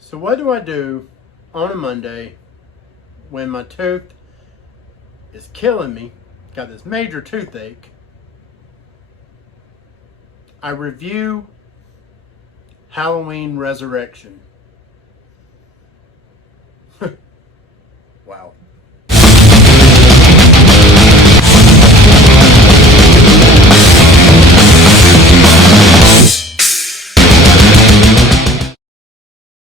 So what do I do on a Monday when my tooth is killing me? Got this major toothache. I review Halloween Resurrection. Wow.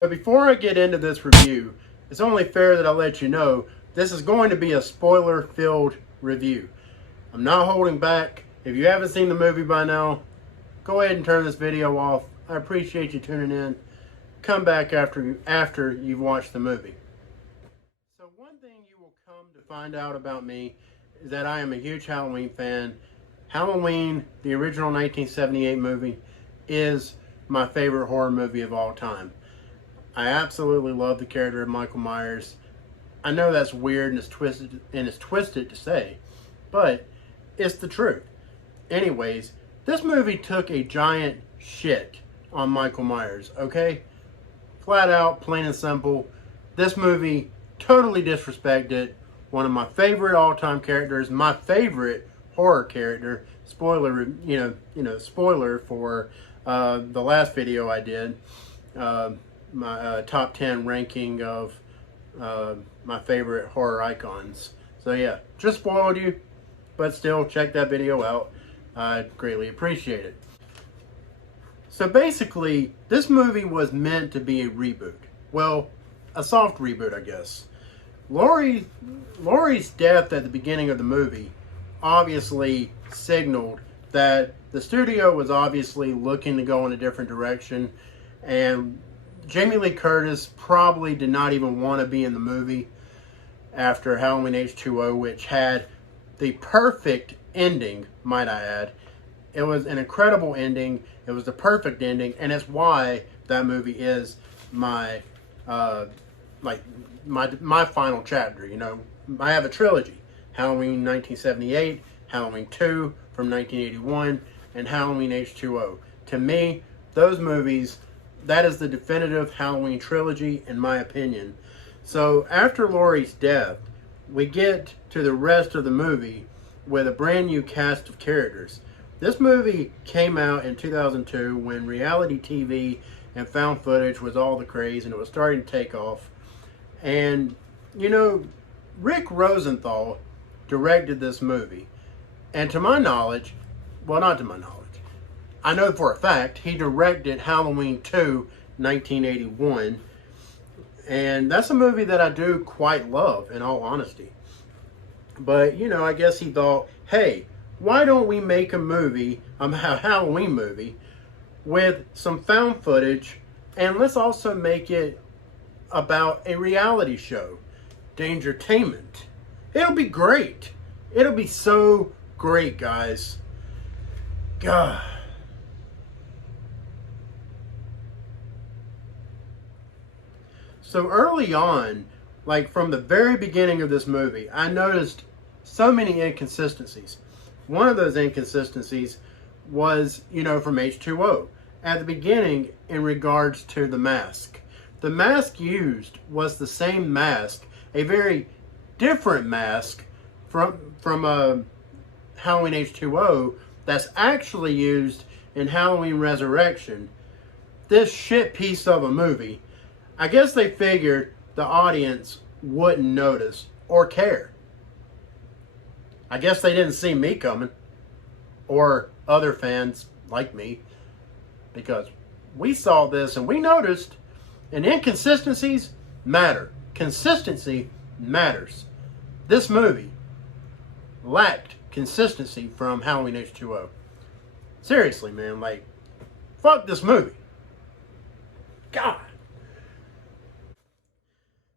But before I get into this review, it's only fair that I let you know this is going to be a spoiler-filled review. I'm not holding back. If you haven't seen the movie by now, go ahead and turn this video off. I appreciate you tuning in. Come back after you've watched the movie. So one thing you will come to find out about me is that I am a huge Halloween fan. Halloween, the original 1978 movie, is my favorite horror movie of all time. I absolutely love the character of Michael Myers. I know that's weird and it's twisted to say, but it's the truth. Anyways, this movie took a giant shit on Michael Myers, okay? Flat out, plain and simple. This movie totally disrespected one of my favorite all-time characters, my favorite horror character. Spoiler, spoiler for the last video I did. My top 10 ranking of my favorite horror icons. So yeah, just spoiled you, but still check that video out. I'd greatly appreciate it. So basically, this movie was meant to be a reboot. Well, a soft reboot, I guess. Lauries death at the beginning of the movie obviously signaled that the studio was obviously looking to go in a different direction, and Jamie Lee Curtis probably did not even want to be in the movie after Halloween H2O, which had the perfect ending, might I add. It was an incredible ending. It was the perfect ending, and it's why that movie is my my final chapter. You know, I have a trilogy: Halloween 1978, Halloween 2 from 1981, and Halloween H2O. To me, those movies, that is the definitive Halloween trilogy, in my opinion. So after Lauries' death, we get to the rest of the movie with a brand new cast of characters. This movie came out in 2002 when reality TV and found footage was all the craze and it was starting to take off. And, you know, Rick Rosenthal directed this movie. And to my knowledge, well, not to my knowledge, I know for a fact he directed Halloween 2, 1981. And that's a movie that I do quite love, in all honesty. But, you know, I guess he thought, hey, why don't we make a movie, a Halloween movie, with some found footage, and let's also make it about a reality show, Dangertainment. It'll be great. It'll be so great, guys. God. So early on, like from the very beginning of this movie, I noticed so many inconsistencies. One of those inconsistencies was, you know, from H2O. At the beginning, in regards to the mask. The mask used was the same mask, a very different mask from Halloween H2O that's actually used in Halloween Resurrection. This shit piece of a movie, I guess they figured the audience wouldn't notice or care. I guess they didn't see me coming, or other fans like me, because we saw this and we noticed, and inconsistencies matter. Consistency matters. This movie lacked consistency from Halloween H2O. Seriously, man, like, fuck this movie. God.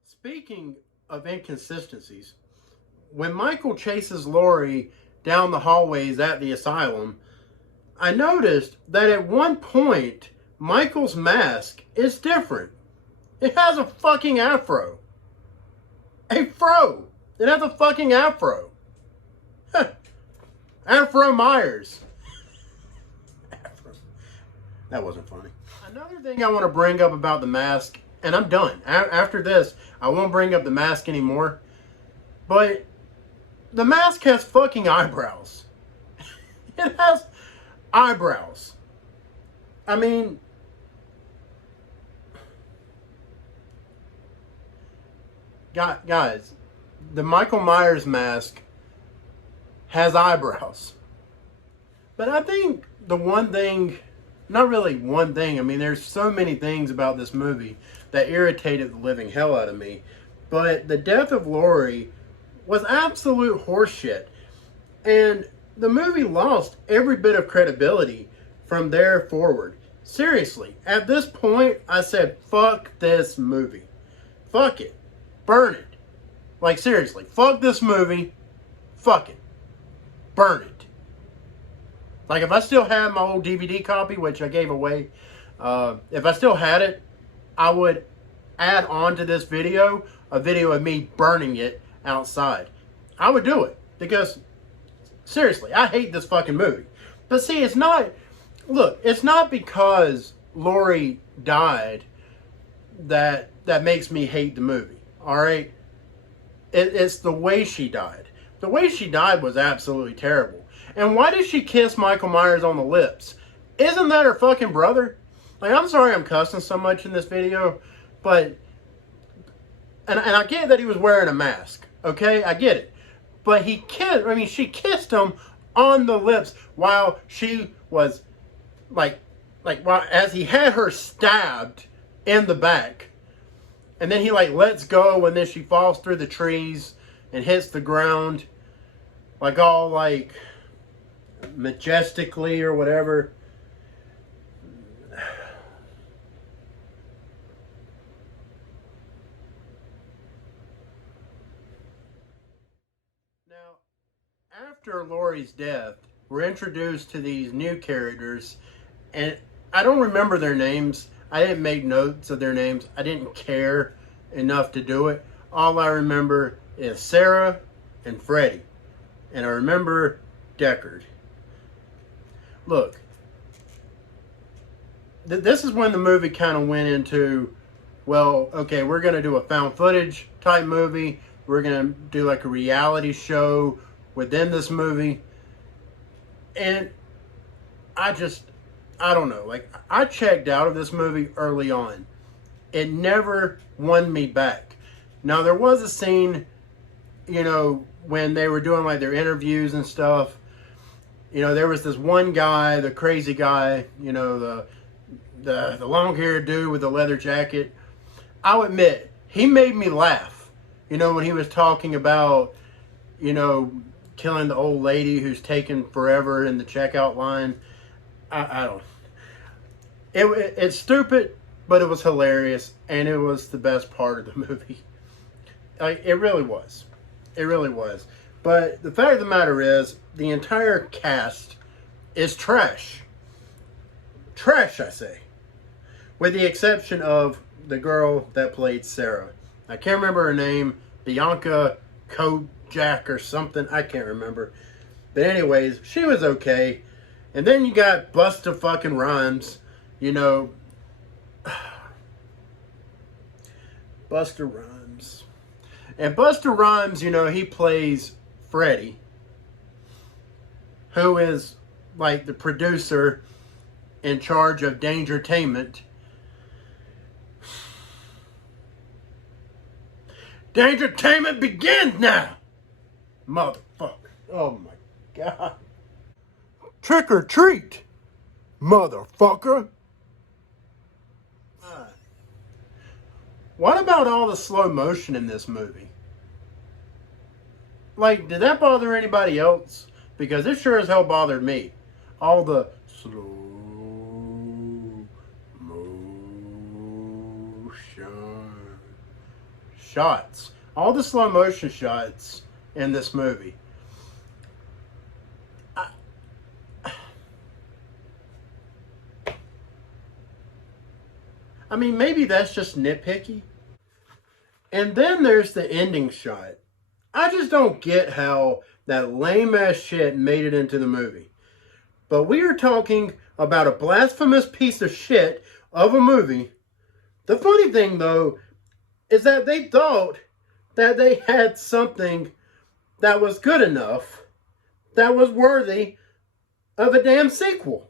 Speaking of inconsistencies, when Michael chases Laurie down the hallways at the asylum, I noticed that at one point, Michael's mask is different. It has a fucking afro. A fro. It has a fucking afro. Afro Myers. Afro. That wasn't funny. Another thing I want to bring up about the mask And I'm done. After this, I won't bring up the mask anymore. But the mask has fucking eyebrows. It has eyebrows. I mean, guys, the Michael Myers mask has eyebrows. But I think the one thing, not really one thing, I mean, there's so many things about this movie that irritated the living hell out of me. But the death of Laurie was absolute horseshit. And the movie lost every bit of credibility from there forward. Seriously, at this point, I said, fuck this movie. Fuck it. Burn it. Like, seriously, fuck this movie. Fuck it. Burn it. Like, if I still had my old DVD copy, which I gave away, if I still had it, I would add on to this video a video of me burning it outside. I would do it. Because, seriously, I hate this fucking movie. But see, it's not... Look, it's not because Laurie died that makes me hate the movie. Alright? It's the way she died. The way she died was absolutely terrible. And why did she kiss Michael Myers on the lips? Isn't that her fucking brother? Like, I'm sorry I'm cussing so much in this video, but... And I get that he was wearing a mask, okay? I get it. But she kissed him on the lips while she was, as he had her stabbed in the back. And then he, lets go, and then she falls through the trees and hits the ground. All, majestically or whatever. Now, after Laurie's death, we're introduced to these new characters, and I don't remember their names. I didn't make notes of their names. I didn't care enough to do it. All I remember is Sarah and Freddy. And I remember Deckard. Look, this is when the movie kind of went into, well, okay, we're going to do a found footage type movie. We're going to do a reality show within this movie. And I don't know. I checked out of this movie early on. It never won me back. Now, there was a scene, when they were doing their interviews and stuff. There was this one guy, the crazy guy, the long-haired dude with the leather jacket. I'll admit, he made me laugh. When he was talking about, killing the old lady who's taken forever in the checkout line. I don't... It's stupid, but it was hilarious, and it was the best part of the movie. It really was. It really was. But the fact of the matter is, the entire cast is trash. Trash, I say. With the exception of the girl that played Sarah. I can't remember her name. Bianca Kojak or something. I can't remember. But anyways, she was okay. And then you got Busta fucking Rhymes. Busta Rhymes. And Busta Rhymes, he plays Freddy, who is the producer in charge of Dangertainment. Dangertainment begins now! Motherfucker. Oh my God. Trick or treat, motherfucker. What about all the slow motion in this movie? Did that bother anybody else? Because it sure as hell bothered me. All the slow motion shots. All the slow motion shots in this movie. I mean, maybe that's just nitpicky. And then there's the ending shot. I just don't get how that lame-ass shit made it into the movie. But we are talking about a blasphemous piece of shit of a movie The funny thing, though, is that they thought that they had something that was good enough, that was worthy of a damn sequel.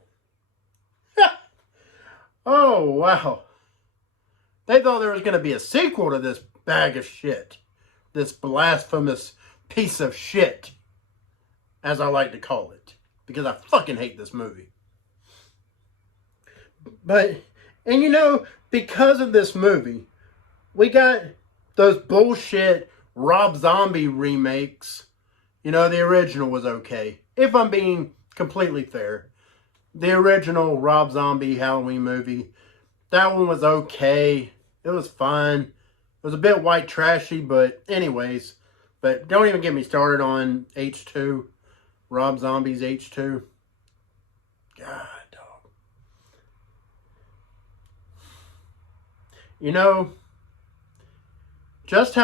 Oh, wow. They thought there was going to be a sequel to this bag of shit. This blasphemous piece of shit, as I like to call it. Because I fucking hate this movie. But, and you know, because of this movie, we got those bullshit Rob Zombie remakes. You know, the original was okay. If I'm being completely fair. The original Rob Zombie Halloween movie, that one was okay. It was fine. It was a bit white trashy, but anyways. But don't even get me started on H2. Rob Zombie's H2. God, dog. You know, just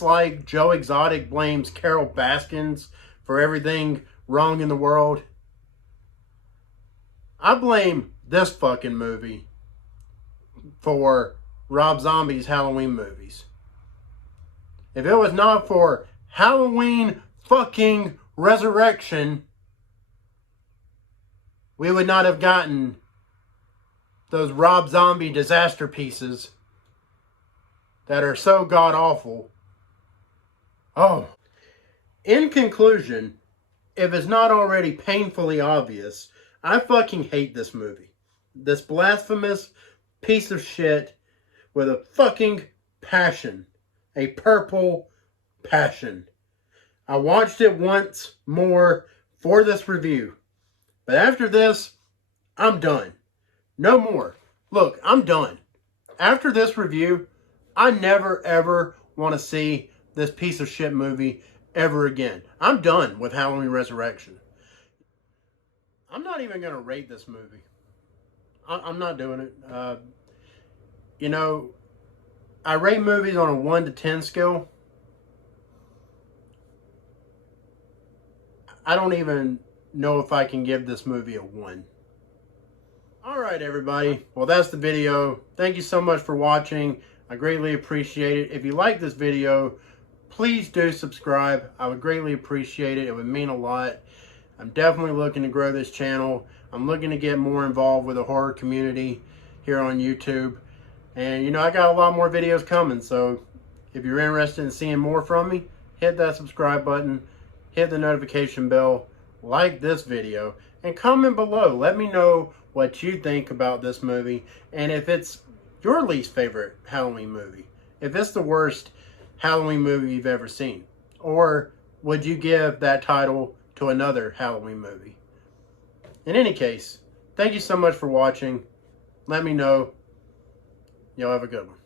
like Joe Exotic blames Carol Baskins for everything wrong in the world, I blame this fucking movie for Rob Zombie's Halloween movies. If it was not for Halloween fucking Resurrection, we would not have gotten those Rob Zombie disaster pieces that are so god-awful. Oh. In conclusion, if it's not already painfully obvious, I fucking hate this movie. This blasphemous piece of shit with a fucking passion. A purple passion. I watched it once more for this review. But after this, I'm done. No more. Look, I'm done. After this review, I never ever want to see this piece of shit movie ever again. I'm done with Halloween Resurrection. I'm not even going to rate this movie. I'm not doing it. You know, I rate movies on a 1 to 10 scale. I don't even know if I can give this movie a 1. Alright, everybody. Well, that's the video. Thank you so much for watching. I greatly appreciate it. If you like this video, please do subscribe. I would greatly appreciate it. It would mean a lot. I'm definitely looking to grow this channel. I'm looking to get more involved with the horror community here on YouTube. And, you know, I got a lot more videos coming. So, if you're interested in seeing more from me, hit that subscribe button. Hit the notification bell. Like this video. And comment below. Let me know what you think about this movie. And if it's your least favorite Halloween movie. If it's the worst Halloween movie you've ever seen. Or would you give that title to another Halloween movie? In any case, thank you so much for watching. Let me know. Y'all have a good one.